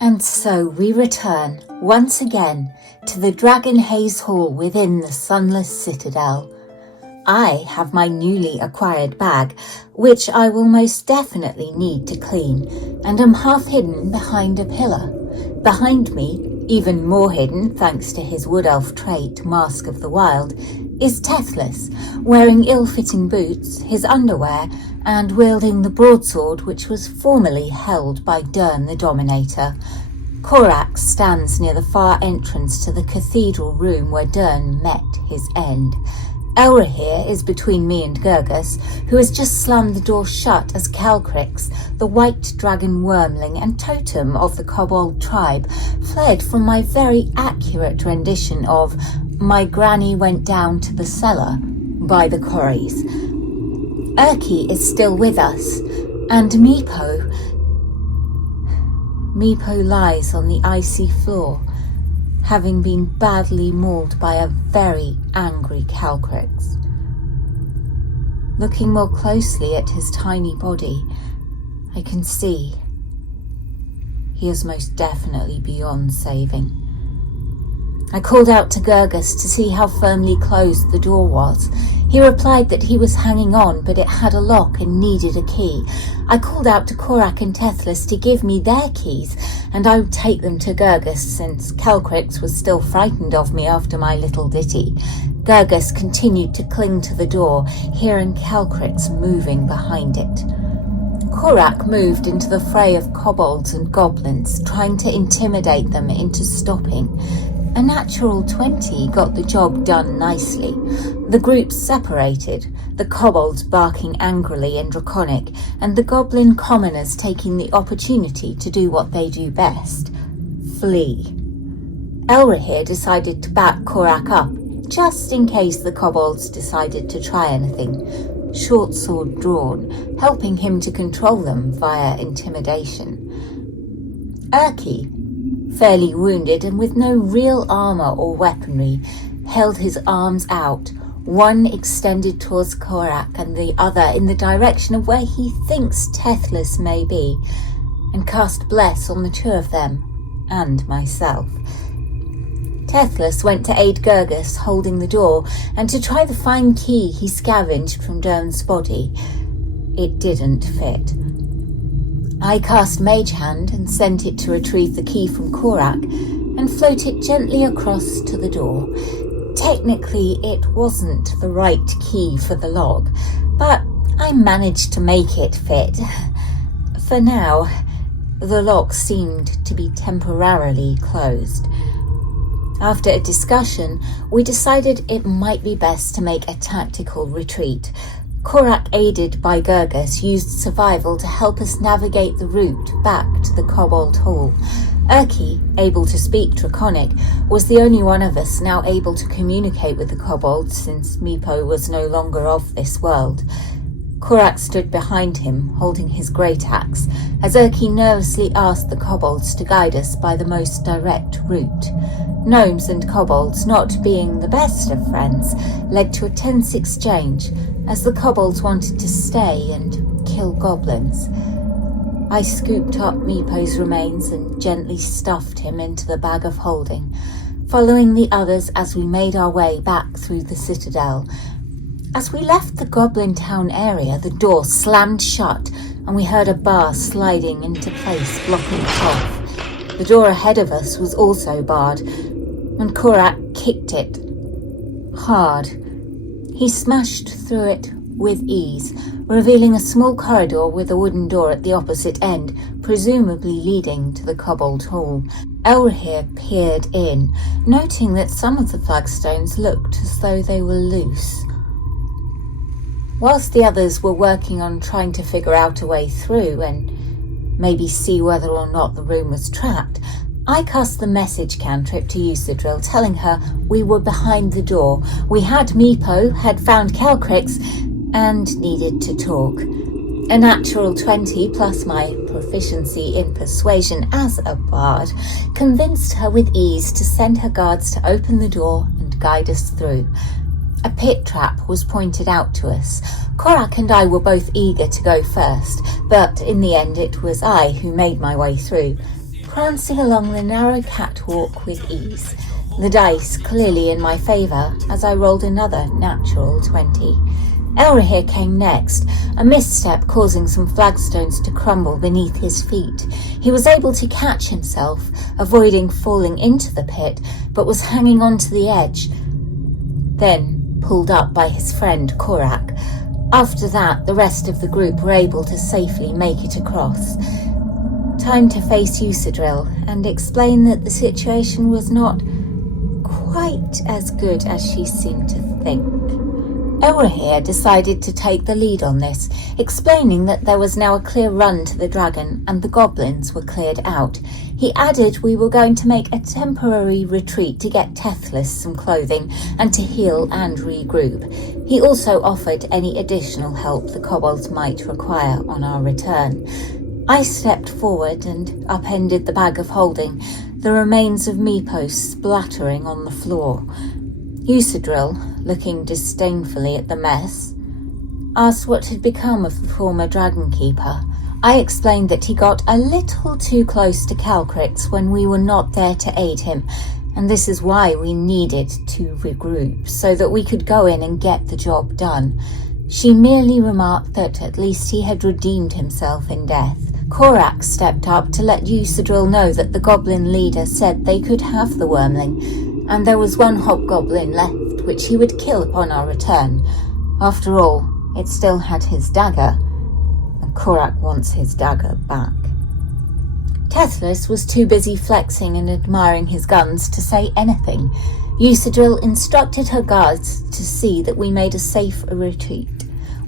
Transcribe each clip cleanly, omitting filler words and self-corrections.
And so we return, once again, to the Dragon Haze Hall within the Sunless Citadel. I have my newly acquired bag, which I will most definitely need to clean, and am half hidden behind a pillar. Behind me, even more hidden thanks to his wood elf trait, Mask of the Wild, is Tethlis, wearing ill-fitting boots, his underwear, and wielding the broadsword which was formerly held by Dern the Dominator. Korac stands near the far entrance to the cathedral room where Dern met his end. Elrohir is between me and Gergus, who has just slammed the door shut as Calcrix, the white dragon wormling and totem of the kobold tribe, fled from my very accurate rendition of "My Granny Went Down to the Cellar" by the Corries. Urki is still with us, and Meepo lies on the icy floor, having been badly mauled by a very angry Calcrix. Looking more closely at his tiny body, I can see he is most definitely beyond saving. I called out to Gergus to see how firmly closed the door was. He replied that he was hanging on, but it had a lock and needed a key. I called out to Korac and Tethlis to give me their keys, and I would take them to Gergus, since Calcrix was still frightened of me after my little ditty. Gergus continued to cling to the door, hearing Calcrix moving behind it. Korac moved into the fray of kobolds and goblins, trying to intimidate them into stopping. A natural 20 got the job done nicely. The groups separated, the kobolds barking angrily and draconic, and the goblin commoners taking the opportunity to do what they do best: flee. Elrohir decided to back Korac up, just in case the kobolds decided to try anything, short sword drawn, helping him to control them via intimidation. Urki, fairly wounded and with no real armour or weaponry, held his arms out, one extended towards Korac and the other in the direction of where he thinks Tethlis may be, and cast Bless on the two of them, and myself. Tethlis went to aid Gergus, holding the door, and to try the fine key he scavenged from Dern's body. It didn't fit. I cast Mage Hand and sent it to retrieve the key from Korac and float it gently across to the door. Technically, it wasn't the right key for the lock, but I managed to make it fit. For now, the lock seemed to be temporarily closed. After a discussion, we decided it might be best to make a tactical retreat. Korac, aided by Gergus, used survival to help us navigate the route back to the Kobold Hall. Urki, able to speak Draconic, was the only one of us now able to communicate with the kobolds, since Meepo was no longer of this world. Korac stood behind him, holding his great axe, as Urki nervously asked the kobolds to guide us by the most direct route. Gnomes and kobolds, not being the best of friends, led to a tense exchange, as the kobolds wanted to stay and kill goblins. I scooped up Meepo's remains and gently stuffed him into the bag of holding, following the others as we made our way back through the citadel. As we left the Goblin Town area, the door slammed shut and we heard a bar sliding into place, blocking it off. The door ahead of us was also barred, and Korac kicked it hard. He smashed through it with ease, revealing a small corridor with a wooden door at the opposite end, presumably leading to the Kobold Hall. Elrohir peered in, noting that some of the flagstones looked as though they were loose. Whilst the others were working on trying to figure out a way through and maybe see whether or not the room was trapped, I cast the message cantrip to Usadrill, telling her we were behind the door. We had Meepo, had found Calcrix, and needed to talk. A natural 20 plus my proficiency in persuasion as a bard convinced her with ease to send her guards to open the door and guide us through. A pit trap was pointed out to us. Korac and I were both eager to go first, but in the end it was I who made my way through. prancing along the narrow catwalk with ease, the dice clearly in my favour as I rolled another natural 20. Elrohir came next, a misstep causing some flagstones to crumble beneath his feet. He was able to catch himself, avoiding falling into the pit, but was hanging on to the edge, then pulled up by his friend Korac. After that, the rest of the group were able to safely make it across. Time to face Usadrill and explain that the situation was not quite as good as she seemed to think. Elrohir decided to take the lead on this, explaining that there was now a clear run to the dragon and the goblins were cleared out. He added we were going to make a temporary retreat to get Tethlis some clothing and to heal and regroup. He also offered any additional help the kobolds might require on our return. I stepped forward and upended the bag of holding, the remains of Meepos splattering on the floor. Usadrill, looking disdainfully at the mess, asked what had become of the former dragon keeper. I explained that he got a little too close to Calcrix when we were not there to aid him, and this is why we needed to regroup, so that we could go in and get the job done. She merely remarked that at least he had redeemed himself in death. Korac stepped up to let Usadrill know that the goblin leader said they could have the wormling, and there was one hobgoblin left which he would kill upon our return. After all, it still had his dagger, and Korac wants his dagger back. Tethlis was too busy flexing and admiring his guns to say anything. Usadrill instructed her guards to see that we made a safe retreat.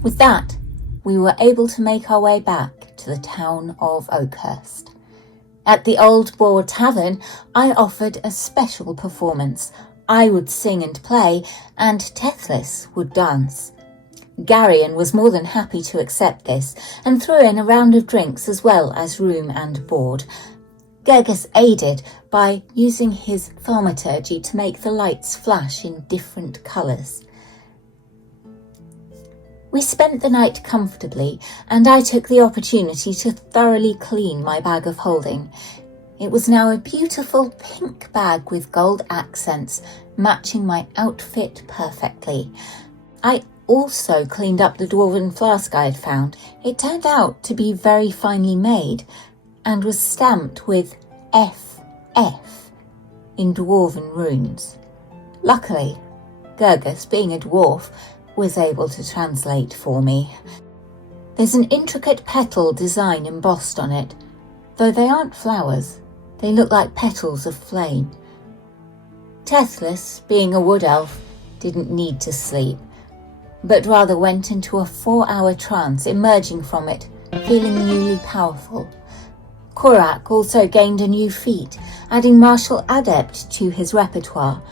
With that, we were able to make our way back to the town of Oakhurst. At the Old Boar Tavern, I offered a special performance. I would sing and play, and Tethlis would dance. Garrion was more than happy to accept this, and threw in a round of drinks as well as room and board. Gergus aided by using his thaumaturgy to make the lights flash in different colours. We spent the night comfortably, and I took the opportunity to thoroughly clean my bag of holding. It was now a beautiful pink bag with gold accents, matching my outfit perfectly. I also cleaned up the dwarven flask I had found. It turned out to be very finely made, and was stamped with FF in dwarven runes. Luckily, Gergus, being a dwarf, was able to translate for me. There's an intricate petal design embossed on it. Though they aren't flowers, they look like petals of flame. Tethlis, being a wood elf, didn't need to sleep, but rather went into a 4-hour trance, emerging from it, feeling newly powerful. Korac also gained a new feat, adding martial adept to his repertoire,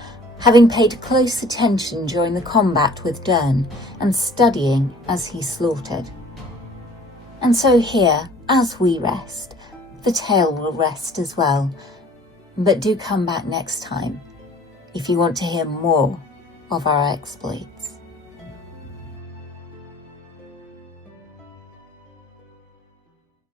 having paid close attention during the combat with Dern and studying as he slaughtered. And so here, as we rest, the tale will rest as well. But do come back next time if you want to hear more of our exploits.